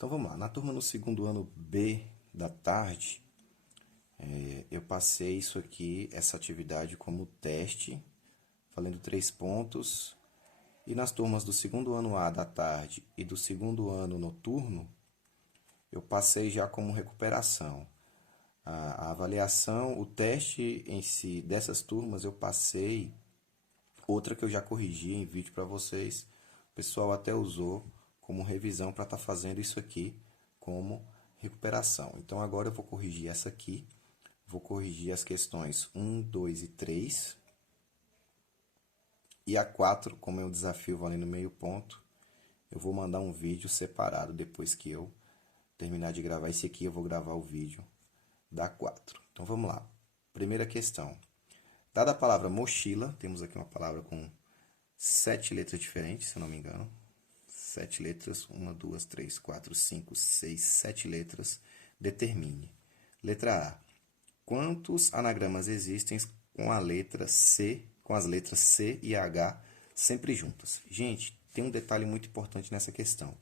Então vamos lá, na turma no segundo ano B da tarde, eu passei isso aqui, essa atividade como teste, valendo 3 pontos. E nas turmas do segundo ano A da tarde e do segundo ano noturno, eu passei já como recuperação. A avaliação, o teste em si dessas turmas eu passei, outra que eu já corrigi em vídeo para vocês, o pessoal até usou como revisão para estar fazendo isso aqui como recuperação. Então agora eu vou corrigir essa aqui, vou corrigir as questões 1, 2 e 3. E a 4, como é um desafio valendo meio ponto, eu vou mandar um vídeo separado depois que eu terminar de gravar esse aqui, eu vou gravar o vídeo da 4. Então vamos lá. Primeira questão. Dada a palavra mochila, temos aqui uma palavra com 7 letras diferentes, se eu não me engano. 7 letras, 1, 2, 3, 4, 5, 6, 7 letras. Determine. Letra A. Quantos anagramas existem com a letra C, com as letras C e H sempre juntas? Gente, tem um detalhe muito importante nessa questão.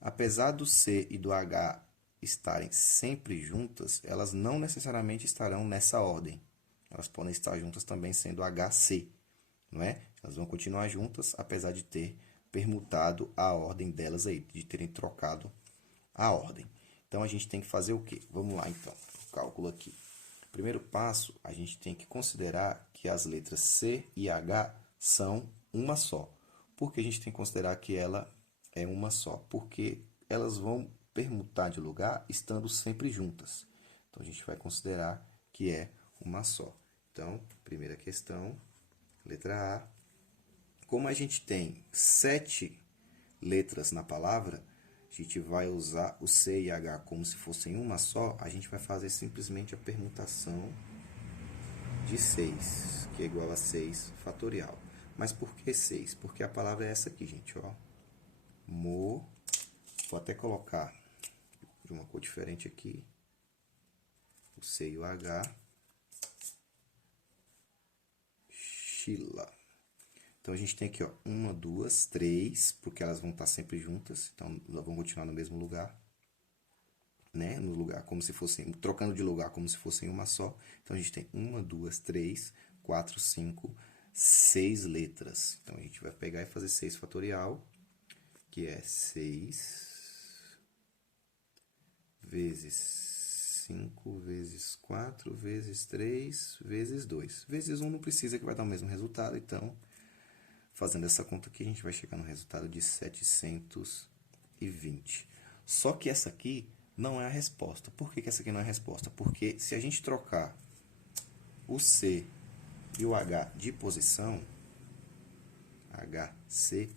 Apesar do C e do H estarem sempre juntas, elas não necessariamente estarão nessa ordem. Elas podem estar juntas também sendo HC, não é? Elas vão continuar juntas, apesar de ter permutado a ordem delas aí, de terem trocado a ordem. Então, a gente tem que fazer o quê? Vamos lá, então, o cálculo aqui. Primeiro passo, a gente tem que considerar que as letras C e H são uma só. Por que a gente tem que considerar que ela é uma só? Porque elas vão permutar de lugar estando sempre juntas. Então, a gente vai considerar que é uma só. Então, primeira questão, letra A. Como a gente tem 7 letras na palavra, a gente vai usar o C e H como se fossem uma só, a gente vai fazer simplesmente a permutação de 6, que é igual a 6 fatorial. Mas por que 6? Porque a palavra é essa aqui, gente, ó. Vou até colocar de uma cor diferente aqui, o C e o H. Mochila. Então, a gente tem aqui, ó, 1, 2, 3, porque elas vão estar sempre juntas, então elas vão continuar no mesmo lugar, né? No lugar como se fossem, trocando de lugar como se fossem uma só. Então, a gente tem 1, 2, 3, 4, 5, 6 letras. Então, a gente vai pegar e fazer 6 fatorial, que é 6 vezes 5 vezes 4 vezes 3 vezes 2. Vezes 1 não precisa, que vai dar o mesmo resultado, então... Fazendo essa conta aqui, a gente vai chegar no resultado de 720. Só que essa aqui não é a resposta. Por que essa aqui não é a resposta? Porque se a gente trocar o C e o H de posição, HC,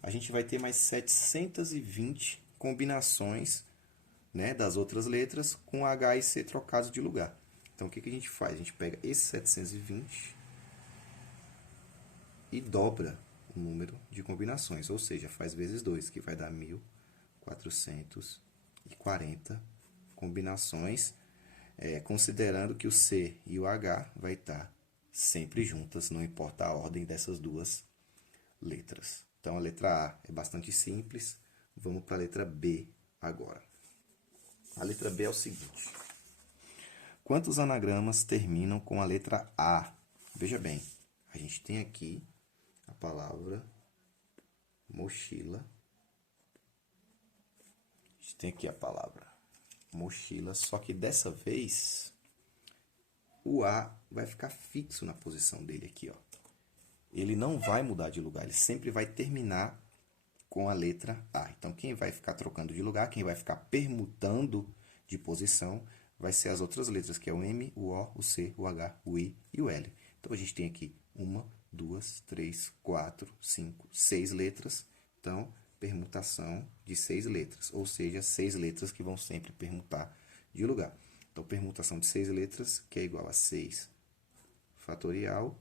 a gente vai ter mais 720 combinações, né, das outras letras com H e C trocados de lugar. Então, o que a gente faz? A gente pega esse 720... e dobra o número de combinações, ou seja, faz vezes 2, que vai dar 1440 combinações, considerando que o C e o H vai estar sempre juntas, não importa a ordem dessas duas letras. Então, a letra A é bastante simples, vamos para a letra B agora. A letra B é o seguinte: quantos anagramas terminam com a letra A? Veja bem, a gente tem aqui a palavra mochila. A gente tem aqui a palavra mochila, só que dessa vez o A vai ficar fixo na posição dele aqui, ó. Ele não vai mudar de lugar, ele sempre vai terminar com a letra A. Então, quem vai ficar trocando de lugar, quem vai ficar permutando de posição, vai ser as outras letras, que é o M, o O, o C, o H, o I e o L. Então, a gente tem aqui 1, 2, 3, 4, 5, 6 letras. Então, permutação de 6 letras, ou seja, 6 letras que vão sempre permutar de lugar. Então, permutação de 6 letras, que é igual a 6 fatorial,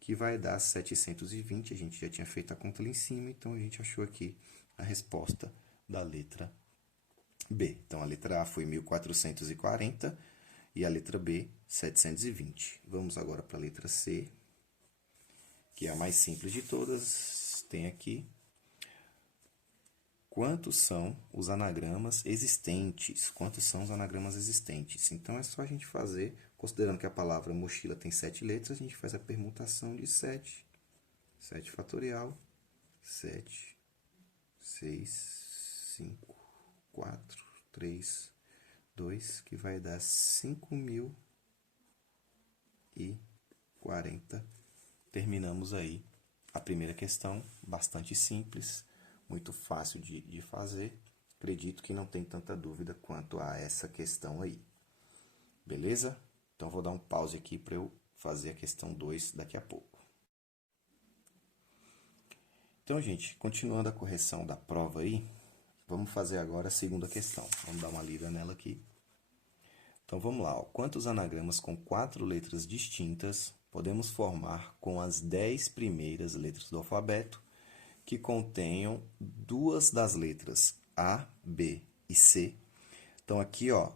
que vai dar 720. A gente já tinha feito a conta ali em cima, então a gente achou aqui a resposta da letra B. Então, a letra A foi 1440 e a letra B, 720. Vamos agora para a letra C, que é a mais simples de todas. Tem aqui quantos são os anagramas existentes? Quantos são os anagramas existentes? Então, é só a gente fazer, considerando que a palavra mochila tem 7 letras, a gente faz a permutação de 7. 7 fatorial, 7, 6, 5, 4, 3, 2, que vai dar 5.040. Terminamos aí a primeira questão, bastante simples, muito fácil de fazer. Acredito que não tem tanta dúvida quanto a essa questão aí. Beleza? Então, vou dar um pause aqui para eu fazer a questão 2 daqui a pouco. Então, gente, continuando a correção da prova aí, vamos fazer agora a segunda questão. Vamos dar uma lida nela aqui. Então, vamos lá. Ó. Quantos anagramas com 4 letras distintas podemos formar com as 10 primeiras letras do alfabeto que contenham 2 das letras A, B e C? Então, aqui, ó,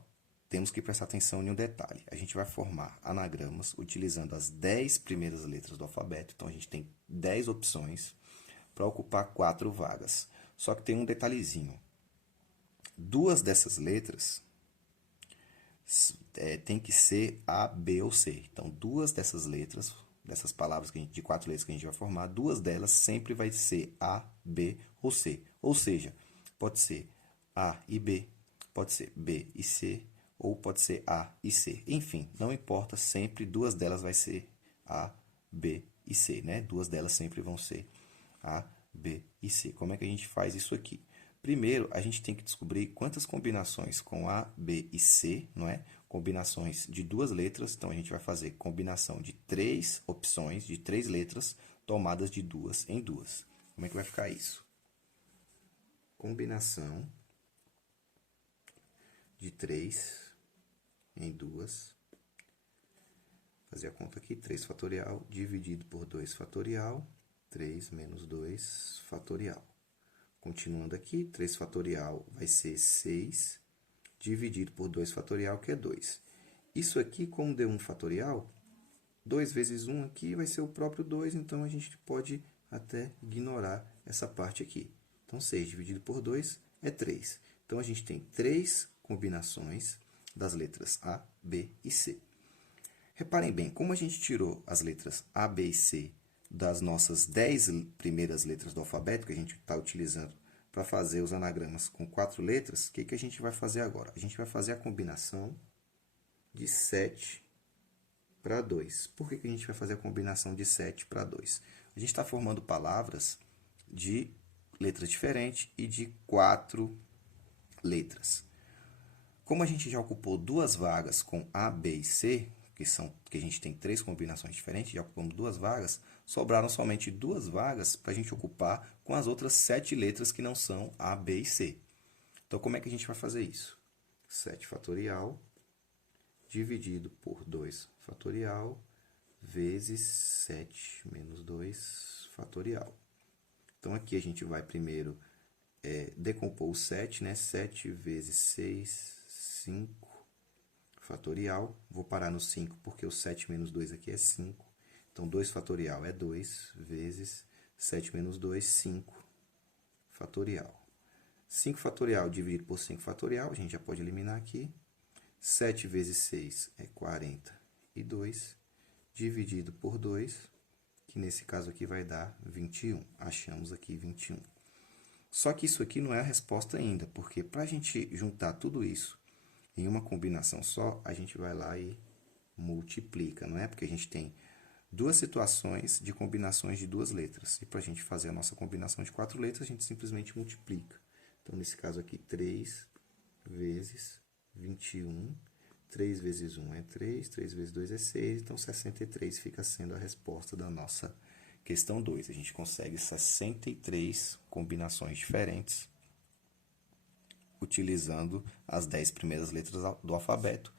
temos que prestar atenção em um detalhe. A gente vai formar anagramas utilizando as 10 primeiras letras do alfabeto. Então, a gente tem 10 opções para ocupar 4 vagas. Só que tem um detalhezinho. 2 dessas letras tem que ser A, B ou C. Então, 2 dessas letras, dessas palavras de 4 letras que a gente vai formar, 2 delas sempre vai ser A, B ou C. Ou seja, pode ser A e B, pode ser B e C, ou pode ser A e C. Enfim, não importa, sempre 2 delas vai ser A, B e C, né? 2 delas sempre vão ser A, B e C. Como é que a gente faz isso aqui? Primeiro, a gente tem que descobrir quantas combinações com A, B e C, não é? Combinações de 2 letras, então a gente vai fazer combinação de 3 opções, de 3 letras, tomadas de 2 em 2. Como é que vai ficar isso? Combinação de 3 em 2. Fazer a conta aqui, 3 fatorial dividido por 2 fatorial, 3 menos 2 fatorial. Continuando aqui, 3 fatorial vai ser 6, dividido por 2 fatorial, que é 2. Isso aqui, como deu 1 fatorial, 2 vezes 1 aqui vai ser o próprio 2, então a gente pode até ignorar essa parte aqui. Então, 6 dividido por 2 é 3. Então, a gente tem 3 combinações das letras A, B e C. Reparem bem, como a gente tirou as letras A, B e C das nossas 10 primeiras letras do alfabeto, que a gente está utilizando para fazer os anagramas com 4 letras, o que a gente vai fazer agora? A gente vai fazer a combinação de 7 para 2. Por que a gente vai fazer a combinação de 7 para 2? A gente está formando palavras de letras diferentes e de 4 letras. Como a gente já ocupou 2 vagas com A, B e C, que a gente tem 3 combinações diferentes, já ocupamos 2 vagas, sobraram somente 2 vagas para a gente ocupar com as outras 7 letras que não são A, B e C. Então, como é que a gente vai fazer isso? 7 fatorial dividido por 2 fatorial vezes 7 menos 2 fatorial. Então, aqui a gente vai primeiro decompor o 7, né? 7 vezes 6, 5 fatorial. Vou parar no 5 porque o 7 menos 2 aqui é 5. Então, 2 fatorial é 2 vezes 7 menos 2, 5 fatorial. 5 fatorial dividido por 5 fatorial, a gente já pode eliminar aqui. 7 vezes 6 é 42, dividido por 2, que nesse caso aqui vai dar 21. Achamos aqui 21. Só que isso aqui não é a resposta ainda, porque para a gente juntar tudo isso em uma combinação só, a gente vai lá e multiplica, não é? Porque a gente tem 2 situações de combinações de 2 letras. E para a gente fazer a nossa combinação de 4 letras, a gente simplesmente multiplica. Então, nesse caso aqui, 3 vezes 21. 3 vezes 1 é 3, 3 vezes 2 é 6, então 63 fica sendo a resposta da nossa questão 2. A gente consegue 63 combinações diferentes utilizando as 10 primeiras letras do alfabeto.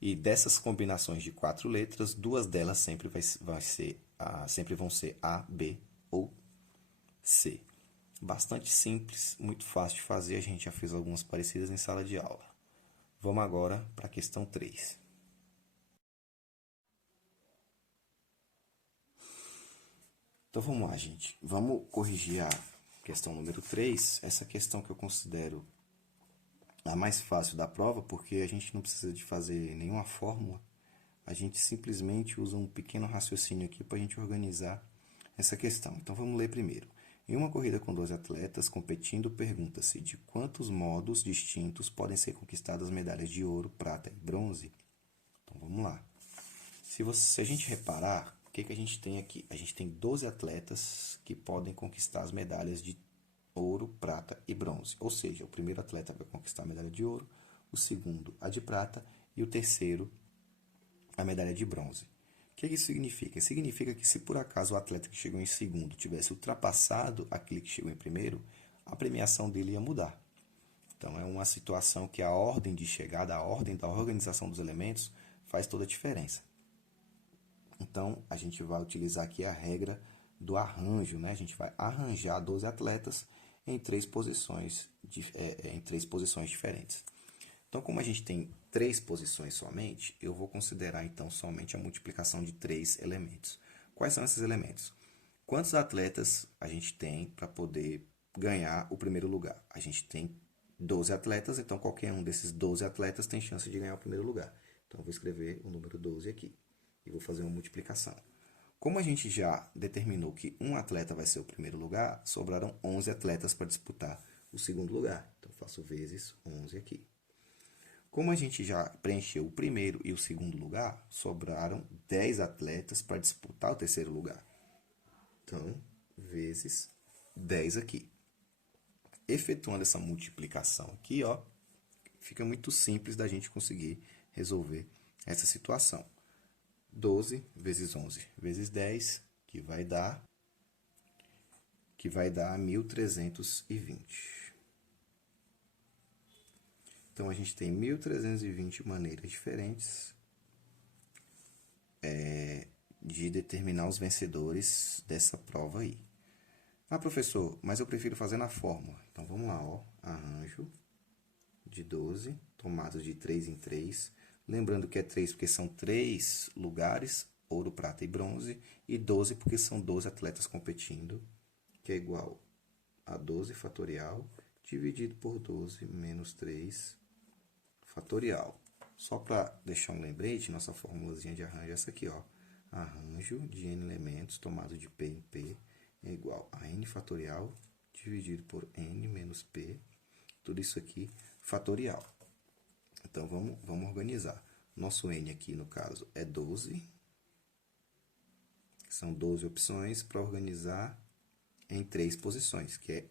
E dessas combinações de 4 letras, 2 delas sempre vão ser A, B ou C. Bastante simples, muito fácil de fazer, a gente já fez algumas parecidas em sala de aula. Vamos agora para a questão 3. Então, vamos lá, gente. Vamos corrigir a questão número 3, essa questão que eu considero a mais fácil da prova, porque a gente não precisa de fazer nenhuma fórmula, a gente simplesmente usa um pequeno raciocínio aqui para a gente organizar essa questão. Então vamos ler primeiro. Em uma corrida com 12 atletas competindo, pergunta-se de quantos modos distintos podem ser conquistadas medalhas de ouro, prata e bronze. Então vamos lá. Se a gente reparar, o que a gente tem aqui? A gente tem 12 atletas que podem conquistar as medalhas de ouro, prata e bronze. Ou seja, o primeiro atleta vai conquistar a medalha de ouro, o segundo a de prata e o terceiro a medalha de bronze. O que isso significa? Significa que se por acaso o atleta que chegou em segundo tivesse ultrapassado aquele que chegou em primeiro, a premiação dele ia mudar. Então é uma situação que a ordem de chegada, a ordem da organização dos elementos faz toda a diferença. Então a gente vai utilizar aqui a regra do arranjo, né? A gente vai arranjar 12 atletas em três posições diferentes. Então, como a gente tem 3 posições somente, eu vou considerar então somente a multiplicação de 3 elementos. Quais são esses elementos? Quantos atletas a gente tem para poder ganhar o primeiro lugar? A gente tem 12 atletas, então qualquer um desses 12 atletas tem chance de ganhar o primeiro lugar. Então, eu vou escrever o número 12 aqui e vou fazer uma multiplicação. Como a gente já determinou que um atleta vai ser o primeiro lugar, sobraram 11 atletas para disputar o segundo lugar. Então, eu faço vezes 11 aqui. Como a gente já preencheu o primeiro e o segundo lugar, sobraram 10 atletas para disputar o terceiro lugar. Então, vezes 10 aqui. Efetuando essa multiplicação aqui, ó, fica muito simples da gente conseguir resolver essa situação. 12 vezes 11 vezes 10, que vai dar 1.320. Então, a gente tem 1.320 maneiras diferentes de determinar os vencedores dessa prova aí. Ah, professor, mas eu prefiro fazer na fórmula. Então, vamos lá, ó. Arranjo de 12, tomados de 3 em 3. Lembrando que é 3 porque são 3 lugares, ouro, prata e bronze. E 12 porque são 12 atletas competindo, que é igual a 12 fatorial dividido por 12 menos 3 fatorial. Só para deixar um lembrete, nossa formulazinha de arranjo é essa aqui, ó. Arranjo de n elementos tomado de p em p é igual a n fatorial dividido por n menos p, tudo isso aqui fatorial. Então, vamos organizar. Nosso n aqui, no caso, é 12. São 12 opções para organizar em 3 posições, que é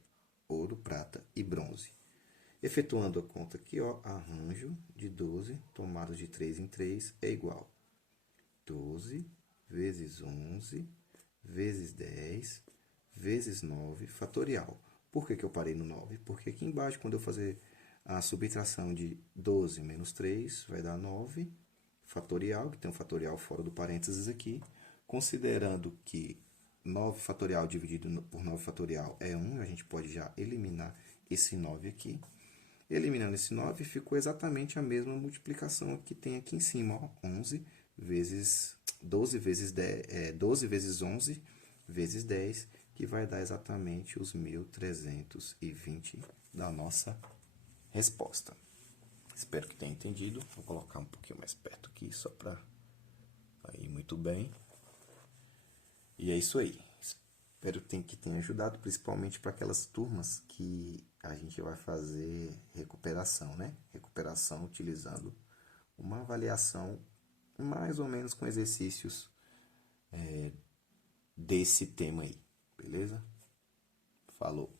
ouro, prata e bronze. Efetuando a conta aqui, ó, arranjo de 12 tomados de 3 em 3 é igual a 12 vezes 11 vezes 10 vezes 9 fatorial. Por que eu parei no 9? Porque aqui embaixo, quando eu fazer a subtração de 12 menos 3, vai dar 9 fatorial, que tem um fatorial fora do parênteses aqui, considerando que 9 fatorial dividido por 9 fatorial é 1, a gente pode já eliminar esse 9 aqui. Eliminando esse 9, ficou exatamente a mesma multiplicação que tem aqui em cima, ó, 12 vezes 11 vezes 10, que vai dar exatamente os 1.320 da nossa resposta. Espero que tenha entendido. Vou colocar um pouquinho mais perto aqui, só para ir muito bem. E é isso aí. Espero que tenha ajudado, principalmente para aquelas turmas que a gente vai fazer recuperação, né? Recuperação utilizando uma avaliação mais ou menos com exercícios desse tema aí, beleza? Falou!